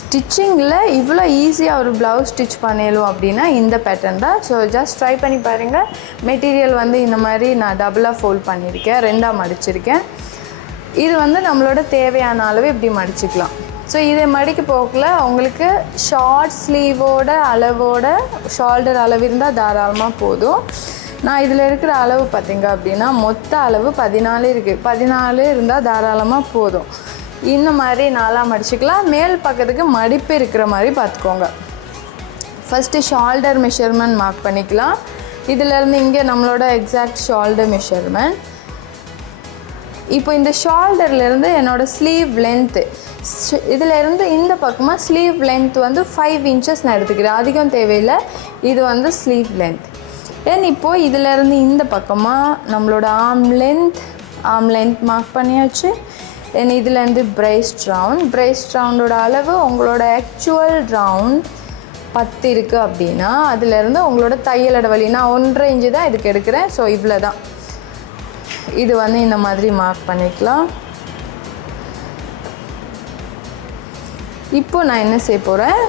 ஸ்டிச்சிங்கில் இவ்வளோ ஈஸியாக ஒரு ப்ளவுஸ் ஸ்டிச் பண்ணிடலாம் அப்படின்னா இந்த பேட்டர்ன் தான். ஸோ ஜஸ்ட் ட்ரை பண்ணி பாருங்கள். மெட்டீரியல் வந்து இந்த மாதிரி நான் டபுளாக ஃபோல்ட் பண்ணியிருக்கேன், 2ஆக மடிச்சிருக்கேன். இது வந்து நம்மளோட தேவையான அளவு இப்படி மடிச்சுக்கலாம். ஸோ இதை மடிக்க போக்கில் உங்களுக்கு ஷார்ட் ஸ்லீவோட அளவோட ஷோல்டர் அளவு இருந்தால் தாராளமாக போதும். நான் இதில் இருக்கிற அளவு பார்த்திங்க அப்படின்னா மொத்த அளவு 14 இருக்குது. 14 இருந்தால் தாராளமாக போதும். இந்த மாதிரி 4ஆக மடிச்சுக்கலாம். மேல் பக்கத்துக்கு மடிப்பு இருக்கிற மாதிரி பார்த்துக்கோங்க. ஃபஸ்ட்டு ஷோல்டர் மெஷர்மெண்ட் மார்க் பண்ணிக்கலாம். இதிலேருந்து இங்கே நம்மளோட எக்ஸாக்ட் ஷோல்டர் மெஷர்மெண்ட். இப்போ இந்த ஷோல்டர்லேருந்து என்னோடய ஸ்லீவ் லென்த்து, இதிலேருந்து இந்த பக்கமாக ஸ்லீவ் லென்த் வந்து 5 inches நான் எடுத்துக்கிறேன். அதிகம் தேவையில்லை. இது வந்து ஸ்லீவ் லென்த். தென் இப்போது இதிலேருந்து இந்த பக்கமாக நம்மளோட ஆர்ம் லென்த் மார்க் பண்ணியாச்சு. தென் இதுலேருந்து பிரைஸ்ட் ரவுண்டோட அளவு உங்களோட ஆக்சுவல் ரவுண்ட் 10 இருக்குது அப்படின்னா அதிலேருந்து உங்களோட தையல் இடைவெளி நான் 1.5 inch தான் இதுக்கு எடுக்கிறேன். ஸோ இவ்வளோ தான். இது வந்து இந்த மாதிரி மார்க் பண்ணிக்கலாம். இப்போ நான் என்ன செய்ய போகிறேன்,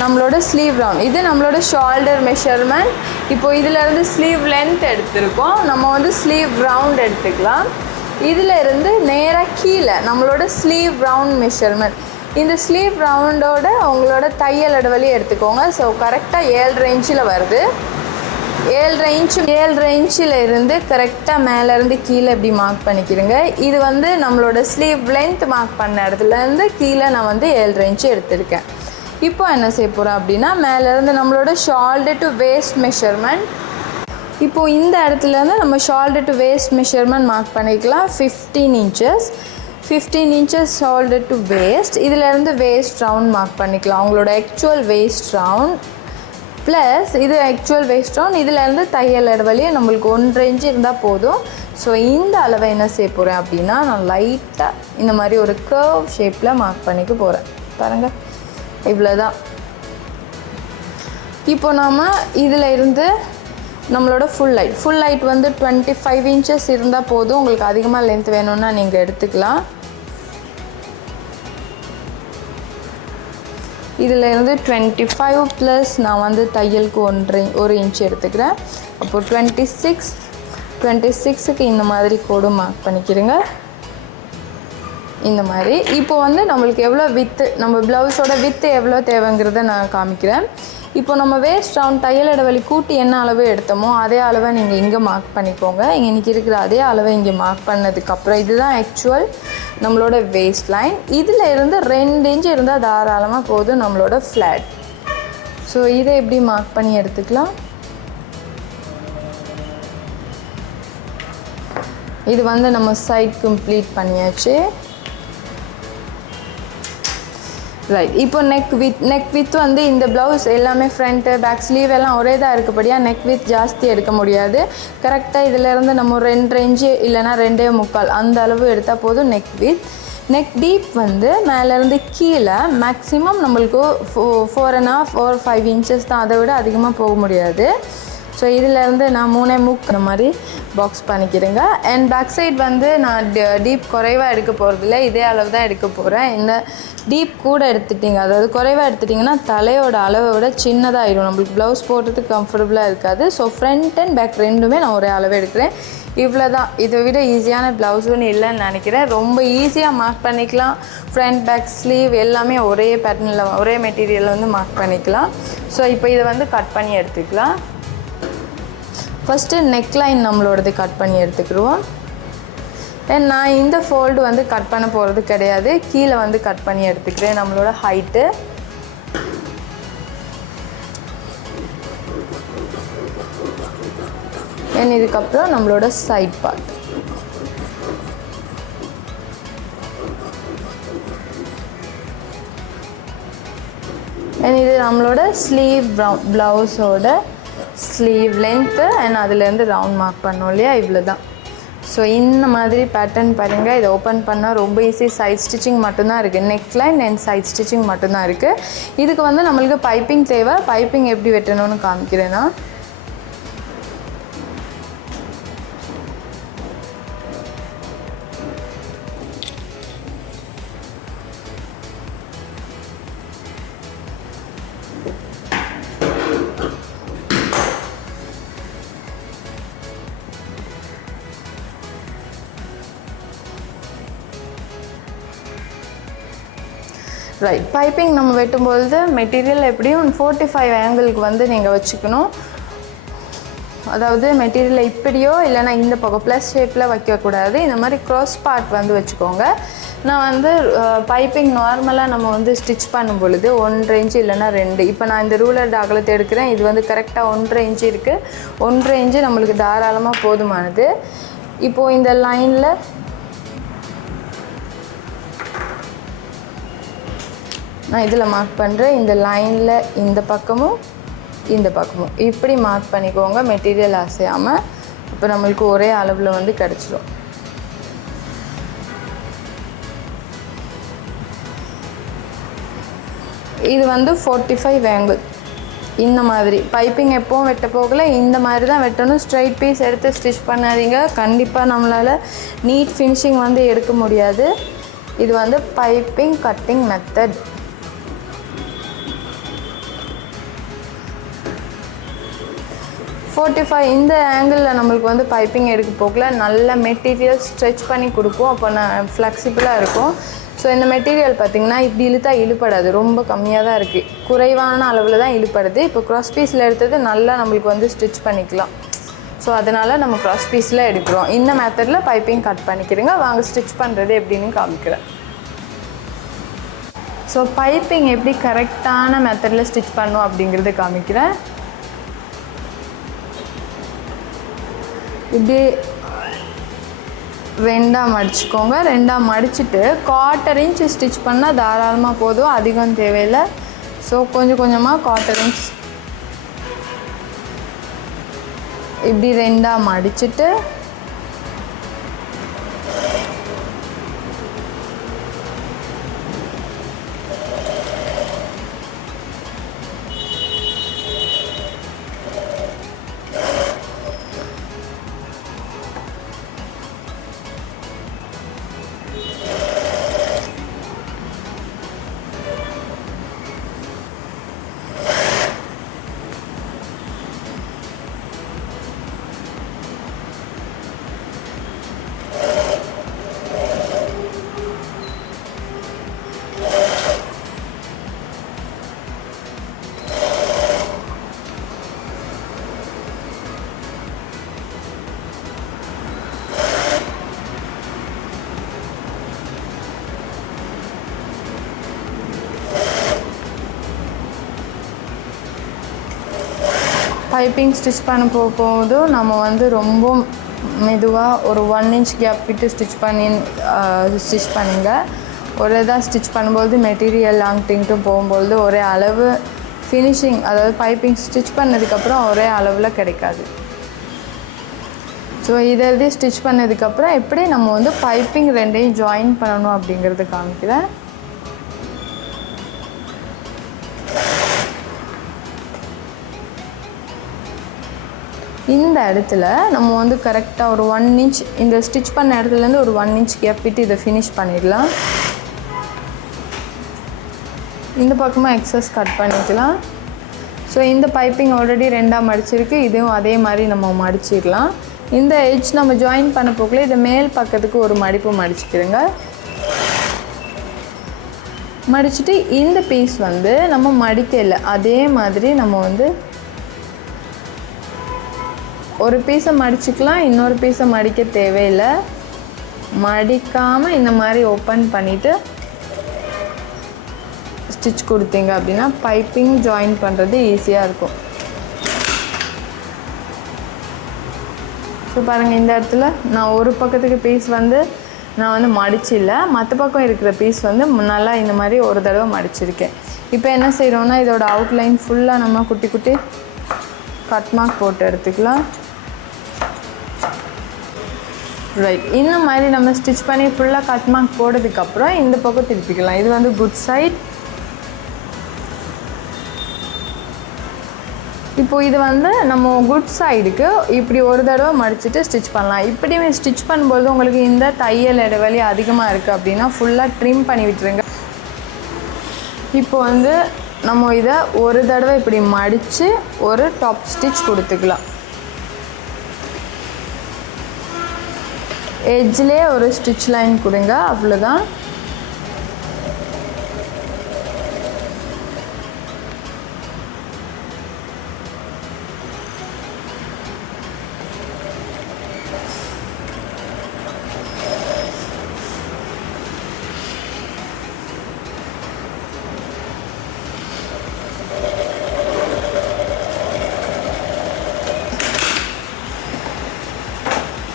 நம்மளோட ஸ்லீவ் ரவுண்ட், இது நம்மளோட ஷோல்டர் மெஷர்மெண்ட். இப்போது இதிலேருந்து ஸ்லீவ் லென்த் எடுத்திருக்கோம், நம்ம வந்து ஸ்லீவ் ரவுண்ட் எடுத்துக்கலாம். இதில் இருந்து நேராக கீழே நம்மளோட ஸ்லீவ் ரவுண்ட் மெஷர்மெண்ட், இந்த ஸ்லீவ் ரவுண்டோட உங்களோட தையல் இடைவெளி எடுத்துக்கோங்க. ஸோ கரெக்டாக 7.5 inch வருது. 7.5 inch இருந்து கரெக்டாக மேலேருந்து கீழே இப்படி மார்க் பண்ணிக்கிறேங்க. இது வந்து நம்மளோட ஸ்லீவ் லென்த் மார்க் பண்ண இடத்துலேருந்து கீழே நான் வந்து 7.5 inch எடுத்திருக்கேன். இப்போ என்ன செய்ய போகிறோம் அப்படின்னா மேலேருந்து நம்மளோட ஷோல்டர் டு வேஸ்ட் மெஷர்மெண்ட். இப்போது இந்த இடத்துலேருந்து நம்ம shoulder to waste measurement mark பண்ணிக்கலாம். 15 inches ஷோல்டர் டு வேஸ்ட். இதிலேருந்து வேஸ்ட் ரவுண்ட் மார்க் பண்ணிக்கலாம். உங்களோட ஆக்சுவல் வேஸ்ட் ரவுண்ட் ப்ளஸ் இது ஆக்சுவல் வேஸ்ட் ரவுண்ட். இதிலேருந்து தையல் இடைவெளி நம்மளுக்கு 1.5 inch இருந்தால் போதும். ஸோ இந்த அளவை என்ன செய்ய போகிறேன் அப்படின்னா நான் லைட்டாக இந்த மாதிரி ஒரு கர்வ் ஷேப்பில் மார்க் பண்ணிக்க போகிறேன். பாருங்கள், இவ்வளோ தான். இப்போ நாம் இதில் இருந்து நம்மளோட ஃபுல் லைட் வந்து 25 inches இருந்தால் போதும். உங்களுக்கு அதிகமாக லென்த் வேணும்னா நீங்கள் எடுத்துக்கலாம். இதில் இருந்து 25 ப்ளஸ் நான் வந்து தையலுக்கு 1 inch எடுத்துக்கிறேன். அப்போது 26க்கு இந்த மாதிரி கோடு மார்க் பண்ணிக்கிறேங்க. இந்த மாதிரி இப்போ வந்து நம்மளுக்கு எவ்வளோ வித்து, நம்ம ப்ளவுஸோட வித்து எவ்வளோ தேவைங்கிறத நான் காமிக்கிறேன். இப்போ நம்ம வேஸ்ட் ரவுண்ட் தையல் இடைவெளி கூட்டி என்ன அளவு எடுத்தோமோ அதே அளவை நீங்கள் இங்கே மார்க் பண்ணிக்கோங்க. இன்றைக்கி இருக்கிற அதே அளவை இங்கே மார்க் பண்ணதுக்கப்புறம் இதுதான் ஆக்சுவல் நம்மளோட வேஸ்ட் லைன். இதில் இருந்து 2 inch இருந்தால் தாராளமாக போதும் நம்மளோட ஃப்ளாட். ஸோ இதை எப்படி மார்க் பண்ணி எடுத்துக்கலாம். இது வந்து நம்ம சைட் கம்ப்ளீட் பண்ணியாச்சு. ரைட். இப்போ நெக் வித் வந்து இந்த ப்ளவுஸ் எல்லாமே ஃப்ரண்ட்டு பேக் ஸ்லீவ் எல்லாம் ஒரே தான் இருக்கப்படியாக நெக் வித் ஜாஸ்தி எடுக்க முடியாது. கரெக்டாக இதிலேருந்து நம்ம 2.5 inch இல்லைனா 2.25 அந்த அளவு எடுத்தால் போதும். நெக் டீப் வந்து மேலேருந்து கீழே மேக்ஸிமம் நம்மளுக்கு 4.5 or 5 inches தான், அதை விட அதிகமாக போக முடியாது. ஸோ இதிலேருந்து நான் 3.25 இந்த மாதிரி பாக்ஸ் பண்ணிக்கிறேங்க. அண்ட் பேக் சைட் வந்து நான் டீப் குறைவாக எடுக்க போகிறதில்ல, இதே அளவு தான் எடுக்க போகிறேன். இந்த டீப் கூட எடுத்துட்டிங்க, அதாவது குறைவாக எடுத்துட்டிங்கன்னா தலையோட அளவை விட சின்னதாகிடும், நம்மளுக்கு ப்ளவுஸ் போடுறதுக்கு கம்ஃபர்டபுளாக இருக்காது. ஸோ ஃப்ரண்ட் அண்ட் பேக் ரெண்டுமே நான் ஒரே அளவு எடுக்கிறேன். இவ்வளோ தான். இதை விட ஈஸியான ப்ளவுஸுன்னு இல்லைன்னு நினைக்கிறேன். ரொம்ப ஈஸியாக மார்க் பண்ணிக்கலாம். ஃப்ரண்ட் பேக் ஸ்லீவ் எல்லாமே ஒரே பேட்டர்னில் ஒரே மெட்டீரியலில் வந்து மார்க் பண்ணிக்கலாம். ஸோ இப்போ இதை வந்து கட் பண்ணி எடுத்துக்கலாம். ஃபஸ்ட்டு நெக்லைன் நம்மளோடது கட் பண்ணி எடுத்துக்கிடுவோம். தென் நான் இந்த ஃபோல்டு வந்து கட் பண்ண போகிறது கிடையாது, கீழே வந்து கட் பண்ணி எடுத்துக்கிறேன் நம்மளோட ஹைட்டு. தென் இதுக்கப்புறம் நம்மளோட சைட் பார்ட். தென் இது நம்மளோட ஸ்லீவ் ப்ளவுஸோட ஸ்லீவ் லென்த்து அண்ட் அதுலேருந்து ரவுண்ட் மார்க் பண்ணோம் இல்லையா, இவ்வளோ தான். ஸோ இந்த மாதிரி பேட்டர்ன் பாருங்கள். இதை ஓப்பன் பண்ணால் ரொம்ப ஈஸி. சைட் ஸ்டிச்சிங் மட்டும்தான் இருக்குது, நெக்லைன் அண்ட் சைட் ஸ்டிச்சிங் மட்டும்தான் இருக்குது. இதுக்கு வந்து நம்மளுக்கு பைப்பிங் தேவை. பைப்பிங் எப்படி வெட்டணும்னு காமிக்கிறேன்னா, ரைட், பைப்பிங் நம்ம வெட்டும்பொழுது மெட்டீரியல் எப்படியும் 45 ஆங்கிளுக்கு வந்து நீங்கள் வச்சுக்கணும். அதாவது மெட்டீரியலை இப்படியோ இல்லைனா இந்த பக்கம் ப்ளஸ் ஷேப்பில் வைக்கக்கூடாது. இந்த மாதிரி க்ராஸ் பார்ட் வந்து வச்சுக்கோங்க. நான் வந்து பைப்பிங் நார்மலாக நம்ம வந்து ஸ்டிச் பண்ணும் பொழுது 1.5 இன்ச்சு இல்லைனா 2. இப்போ நான் இந்த ரூலர் அகலத்தை எடுக்கிறேன். இது வந்து கரெக்டாக 1.5 இன்ச்சு இருக்குது. 1.5 இன்ச்சு நம்மளுக்கு தாராளமாக போதுமானது. இப்போது இந்த லைனில் நான் இதில் மார்க் பண்ணுறேன். இந்த லைனில் இந்த பக்கமும் இந்த பக்கமும் இப்படி மார்க் பண்ணிக்கோங்க, மெட்டீரியல் அசையாமல். இப்போ நம்மளுக்கு ஒரே அளவில் வந்து கிடச்சிடும். இது வந்து 45 ஆங்கிள். இந்த மாதிரி பைப்பிங் எப்போவும் வெட்ட போகல, இந்த மாதிரி தான் வெட்டணும். ஸ்ட்ரைட் பீஸ் எடுத்து ஸ்டிச் பண்ணாதீங்க, கண்டிப்பாக நம்மளால் நீட் ஃபினிஷிங் வந்து எடுக்க முடியாது. இது வந்து பைப்பிங் கட்டிங் மெத்தட். இந்த ஆங்கிளில் நம்மளுக்கு வந்து பைப்பிங் எடுக்க போகல, நல்ல மெட்டீரியல் ஸ்ட்ரெச் பண்ணி கொடுக்கும். அப்போ நான் ஃப்ளெக்சிபிளாக இருக்கும். ஸோ இந்த மெட்டீரியல் பார்த்திங்கன்னா இப்படி இழுத்தா இழுப்படாது, ரொம்ப கம்மியாக தான் இருக்குது, குறைவான அளவில் தான் இழுப்படுது. இப்போ க்ராஸ் பீஸில் எடுத்தது நல்லா நம்மளுக்கு வந்து ஸ்டிச் பண்ணிக்கலாம். ஸோ அதனால் நம்ம க்ராஸ் பீஸில் எடுக்கிறோம். இந்த மெத்தடில் பைப்பிங் கட் பண்ணிக்கிறேங்க. வாங்க ஸ்டிச் பண்ணுறது எப்படின்னு காமிக்கிறேன். ஸோ பைப்பிங் எப்படி கரெக்டான மெத்தடில் ஸ்டிச் பண்ணும் அப்படிங்கிறத காமிக்கிறேன். இப்படி 2ஆக மடிச்சுக்கோங்க. 2ஆக மடிச்சுட்டு 1/4 இன்ச் ஸ்டிச் பண்ணால் தாராளமாக போதும், அதிகம் தேவையில்லை. ஸோ கொஞ்சம் கொஞ்சமாக 1/4 இன்ச் இப்படி 2ஆக மடிச்சுட்டு பைப்பிங் ஸ்டிச் பண்ண போகும்போதும் நம்ம வந்து ரொம்ப மெதுவாக ஒரு 1 இன்ச் கேப் விட்டு ஸ்டிச் பண்ணுங்க. ஒரே தான் ஸ்டிச் பண்ணும்போது மெட்டீரியல் லாங்கிட்டும் போகும்பொழுது ஒரே அளவு ஃபினிஷிங், அதாவது பைப்பிங் ஸ்டிச் பண்ணதுக்கப்புறம் ஒரே அளவில் கிடைக்காது. ஸோ இதை எழுதி ஸ்டிச் பண்ணதுக்கப்புறம் எப்படி நம்ம வந்து பைப்பிங் 2ஐயும் ஜாயின் பண்ணணும் அப்படிங்கிறத காமிக்கிறேன். இந்த இடத்துல நம்ம வந்து கரெக்டாக ஒரு 1 இன்ச், இந்த ஸ்டிச் பண்ண இடத்துலேருந்து ஒரு 1 இன்ச் கேப் விட்டு இதை ஃபினிஷ் பண்ணிடலாம். இந்த பக்கமாக எக்ஸஸ் கட் பண்ணிக்கலாம். ஸோ இந்த பைப்பிங் ஆல்ரெடி 2ஆக மடிச்சிருக்கு, இதுவும் அதே மாதிரி நம்ம மடிச்சிடலாம். இந்த எட்ஜ் நம்ம ஜாயின் பண்ண போகல, இதை மேல் பக்கத்துக்கு ஒரு மடிப்பு மடிச்சுக்கிறோங்க. மடிச்சுட்டு இந்த பீஸ் வந்து நம்ம மடிக்கலை, அதே மாதிரி நம்ம வந்து ஒரு பீஸை மடிச்சுக்கலாம், இன்னொரு பீஸை மடிக்க தேவையில்லை. மடிக்காமல் இந்த மாதிரி ஓப்பன் பண்ணிவிட்டு ஸ்டிச் கொடுத்தீங்க அப்படின்னா பைப்பிங் ஜாயின் பண்ணுறது ஈஸியாக இருக்கும். ஸோ பாருங்கள், இந்த இடத்துல நான் ஒரு பக்கத்துக்கு பீஸ் வந்து நான் வந்து மடிச்சில்லை, மற்ற பக்கம் இருக்கிற பீஸ் வந்து நல்லா இந்த மாதிரி ஒரு தடவை மடிச்சிருக்கேன். இப்போ என்ன செய்கிறோன்னா இதோட அவுட்லைன் ஃபுல்லாக நம்ம குட்டி குட்டி கட் மார்க் போட்டு எடுத்துக்கலாம். ரைட், இந்த மாதிரி நம்ம ஸ்டிச் பண்ணி ஃபுல்லாக கட் மார்க் போட்டதுக்கப்புறம் இந்த பக்கம் திருப்பிக்கலாம். இது வந்து குட் சைட். இப்போது இது வந்து நம்ம குட் சைடுக்கு இப்படி ஒரு தடவை மடிச்சுட்டு ஸ்டிச் பண்ணலாம். இப்படியுமே ஸ்டிச் பண்ணும்போது உங்களுக்கு இந்த தையல் இடைவெளி அதிகமாக இருக்குது அப்படின்னா ஃபுல்லாக ட்ரிம் பண்ணி விட்டுருங்க. இப்போ வந்து நம்ம இதை ஒரு தடவை இப்படி மடித்து ஒரு டாப் ஸ்டிச் கொடுத்துக்கலாம். எட்ஜ்லேயே ஒரு ஸ்டிச் லைன் கொடுங்க, அவ்வளோதான்.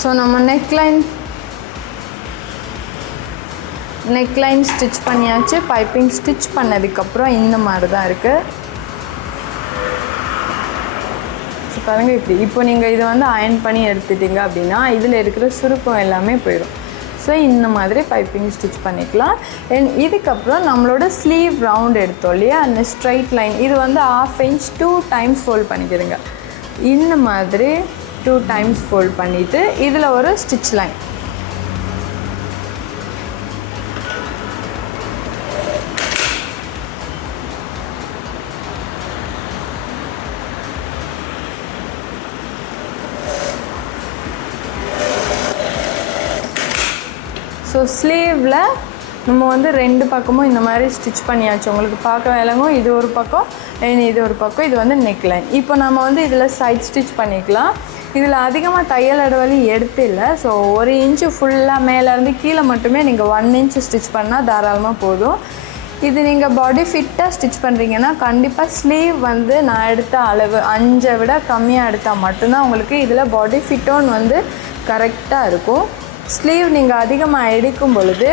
ஸோ நம்ம நெக்லைன் ஸ்டிச் பண்ணியாச்சு. பைப்பிங் ஸ்டிச் பண்ணதுக்கப்புறம் இந்த மாதிரி தான் இருக்குது. ஸோ பாருங்கள் இப்படி. இப்போ நீங்கள் இதை வந்து அயர்ன் பண்ணி எடுத்துட்டீங்க அப்படின்னா இதில் இருக்கிற சுருக்கம் எல்லாமே போயிடும். ஸோ இந்த மாதிரி பைப்பிங் ஸ்டிச் பண்ணிக்கலாம். இதுக்கப்புறம் நம்மளோட ஸ்லீவ் ரவுண்ட் எடுத்தோம் இல்லையா, அந்த ஸ்ட்ரைட் லைன் இது வந்து 1/2 inch 2 times ஃபோல்ட் பண்ணிக்கிறேங்க. இந்த மாதிரி 2 times ஃபோல்ட் பண்ணிவிட்டு இதில் ஒரு ஸ்டிச் லைன். ஸோ ஸ்லீவில் நம்ம வந்து 2 பக்கமும் இந்த மாதிரி ஸ்டிச் பண்ணியாச்சு. உங்களுக்கு பார்க்க விளங்கும். இது ஒரு பக்கம், இது ஒரு பக்கம். இது வந்து நெக்லைன். இப்போ நம்ம வந்து இதில் சைட் ஸ்டிச் பண்ணிக்கலாம். இதில் அதிகமாக தையல் இடைவெளி எடுத்து இல்லை. ஸோ 1 inch ஃபுல்லாக மேலேருந்து கீழே மட்டுமே நீங்கள் 1 inch ஸ்டிச் பண்ணால் தாராளமாக போதும். இது நீங்கள் பாடி ஃபிட்டாக ஸ்டிச் பண்ணுறீங்கன்னா கண்டிப்பாக ஸ்லீவ் வந்து நான் எடுத்த அளவு 5 விட கம்மியாக எடுத்தால் மட்டும்தான் உங்களுக்கு இதில் பாடி ஃபிட்டோன்னு வந்து கரெக்டாக இருக்கும். ஸ்லீவ் நீங்கள் அதிகமாக எடுக்கும் பொழுது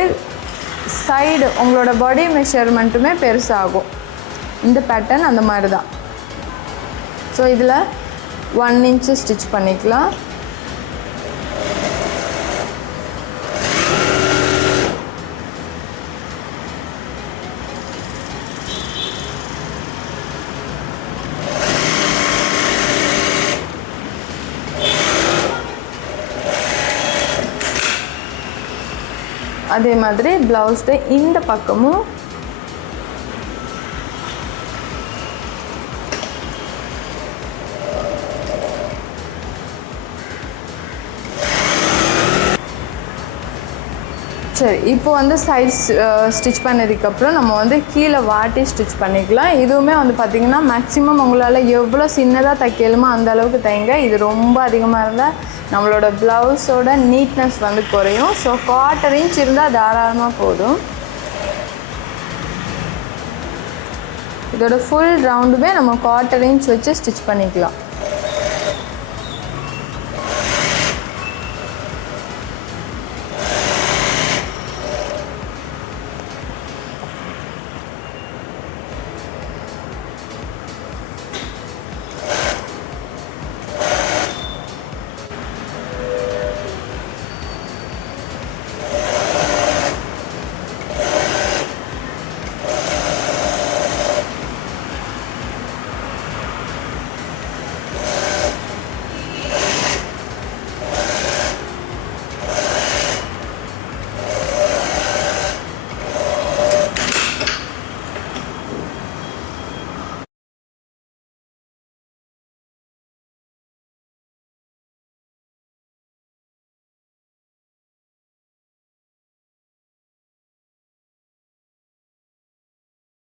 சைடு உங்களோட பாடி மெஷர்மெண்ட்டுமே பெருசாகும். இந்த பேட்டர்ன் அந்த மாதிரி தான். ஸோ இதில் 1 inch ஸ்டிச் பண்ணிக்கலாம். அதே மாதிரி ப்ளவுஸ்ல இந்த பக்கமும் சரி. இப்போ வந்து சைட் ஸ்டிச் பண்ணதுக்கப்புறம் நம்ம வந்து கீழே வாட்டி ஸ்டிச் பண்ணிக்கலாம். இதுவுமே வந்து பார்த்திங்கன்னா மேக்ஸிமம் உங்களால் எவ்வளோ சின்னதாக தைக்கலுமோ அந்த அளவுக்கு தைங்க. இது ரொம்ப அதிகமாக இருந்தால் நம்மளோட ப்ளவுஸோட நீட்னஸ் வந்து குறையும். ஸோ 1/4 inch இருந்தால் தாராளமாக போதும். இதோட ஃபுல் ரவுண்டுமே நம்ம 1/4 inch வச்சு ஸ்டிச் பண்ணிக்கலாம்.